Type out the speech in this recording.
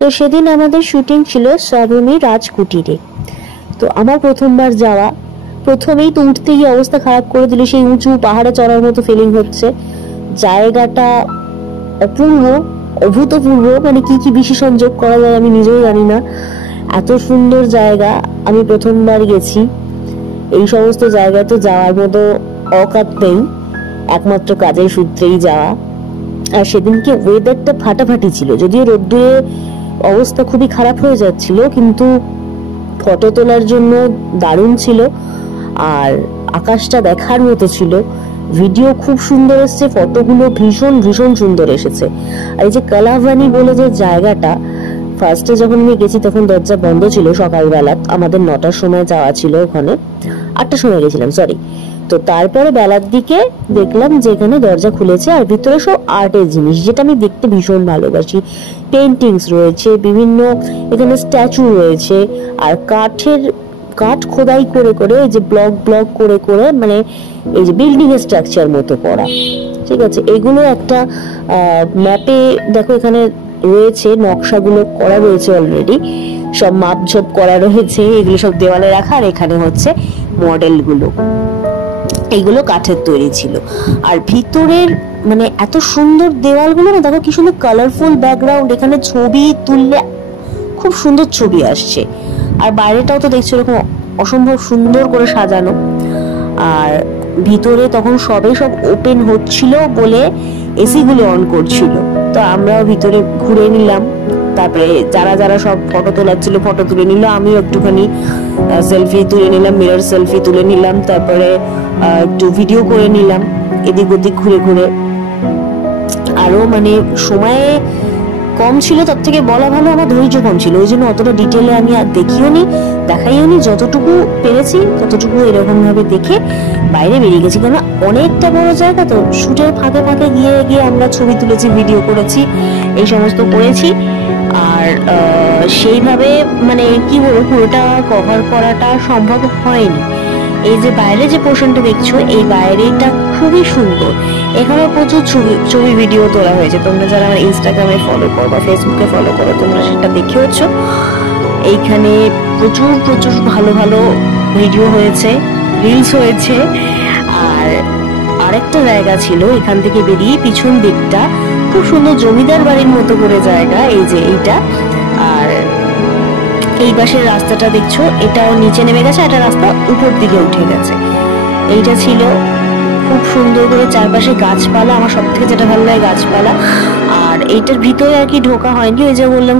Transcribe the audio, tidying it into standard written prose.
তো সেদিন আমাদের শুটিং ছিল শ্রাবণী রাজকুটিরে। তো আমার প্রথমবার যাওয়া, প্রথমেই তো উঠতে গিয়ে অবস্থা খারাপ করে দিল। সেই উঁচু পাহাড়ে চড়ার মতো ফিলিং হচ্ছে, জায়গাটা অপূর্ব, অভূতপূর্ব, মানে কি কি বিশেষণ যোগ করা যায় আমি নিজেও জানি না। এত সুন্দর জায়গা, আমি প্রথমবার গেছি। এই সমস্ত জায়গায় তো যাওয়ার মতো অকাত নেই, একমাত্র কাজের সূত্রেই যাওয়া। আর সেদিনকে ওয়েদারটা ফাটাফাটি ছিল, যদিও রোদ্দুরে অবস্থা খুবই খারাপ হয়ে যাচ্ছিল, কিন্তু ফটো তোলার জন্য দারুণ ছিল। আর আকাশটা দেখার মতো ছিল, ভিডিও খুব সুন্দর এসছে, ফটোগুলো ভীষণ ভীষণ সুন্দর এসেছে। আর এই যে কালাভানি বলে যে জায়গাটা, ফার্স্টে যখন আমি গেছি তখন দরজা বন্ধ ছিল সকালবেলা, আমাদের 9টার সময় যাওয়া ছিল, ওখানে 8টার সময় গেছিলাম সরি। তো তারপরে বেলার দিকে দেখলাম যে এখানে দরজা খুলেছে, আর ভিতরে সব আর্টের জিনিস, যেটা আমি দেখতে ভীষণ ভালোবাসি। পেন্টিংস রয়েছে, বিভিন্ন এখানে স্ট্যাচু রয়েছে, আর কাঠ খোদাই করে করে এই যে ব্লক ব্লক করে করে, মানে এই যে বিল্ডিং এর স্ট্রাকচার মতো করা, ঠিক আছে। এগুলো একটা ম্যাপে দেখো এখানে রয়েছে, নকশাগুলো করা রয়েছে অলরেডি, সব মাপঝোপ করা রয়েছে, এগুলো সব দেওয়ালে রাখা। আর এখানে হচ্ছে মডেলগুলো, এইগুলো কাঠের তৈরি ছিল। আর ভিতরের মানে এত সুন্দর দেওয়ালগুলো না, দেখো কি সুন্দর কালারফুল ব্যাকগ্রাউন্ড, এখানে ছবি তুললে খুব সুন্দর ছবি আসছে। আর বাইরেটাও তো দেখছো এরকম অসম্ভব সুন্দর করে সাজানো। আর ভিতরে তখন সব ওপেন হচ্ছিল বলে এসি গুলো অন করছিল, তো আমরাও ভিতরে ঘুরে নিলাম। তারপরে যারা যারা সব ফটো তোলাচ্ছিল ফটো তুলে নিল, আমিও একটুখানি সেলফি তুলে নিলাম, মিরর সেলফি তুলে নিলাম। তারপরে একটু ভিডিও করে নিলাম এদিক ওদিক ঘুরে ঘুরে। আরো মানে সময় কম ছিল, তার থেকে বলা ভালো আমার ধৈর্য কম ছিল, ওই জন্য অতটা ডিটেলে আমি আর দেখাইও নি। যতটুকু পেরেছি ততটুকু এরকম ভাবে দেখে বাইরে বেরিয়ে গেছি, কারণ অনেকটা বড় জায়গা তো, শুটের ফাঁকে ফাঁকে গিয়ে গিয়ে আমরা ছবি তুলেছি, ভিডিও করেছি, এই সমস্ত করেছি। আর সেইভাবে মানে কি বলবো, পুরোটা কভার করাটা সম্ভব হয়নি। এই যে বাইরে যে পোর্শনটা দেখছো, এই বাইরেটা খুবই সুন্দর, এখানে প্রচুর ছবি ভিডিও তোলা হয়েছে। তোমরা যারা আমার ইনস্টাগ্রামে ফলো করো বা ফেসবুকে ফলো করো, তোমরা সেটা দেখেওছো। এইখানে প্রচুর প্রচুর ভালো ভালো ভিডিও হয়েছে, রিলস হয়েছে। আর আরেকটা জায়গা ছিল, এখান থেকে বেরিয়ে পিছন দিকটা খুব সুন্দর জমিদার বাড়ির মতো করে জায়গা, এই যে এইটা। আর এই পাশের রাস্তাটা দেখছো, এটাও নিচে নেমে গেছে, একটা রাস্তা উপর দিকে উঠে গেছে। এইটা ছিল খুব সুন্দর করে, চারপাশে গাছপালা, আমার সব থেকে যেটা ভালো লাগে গাছপালা। আর এইটার ভিতরে আর কি ঢোকা হয়নি, ওই যে বললাম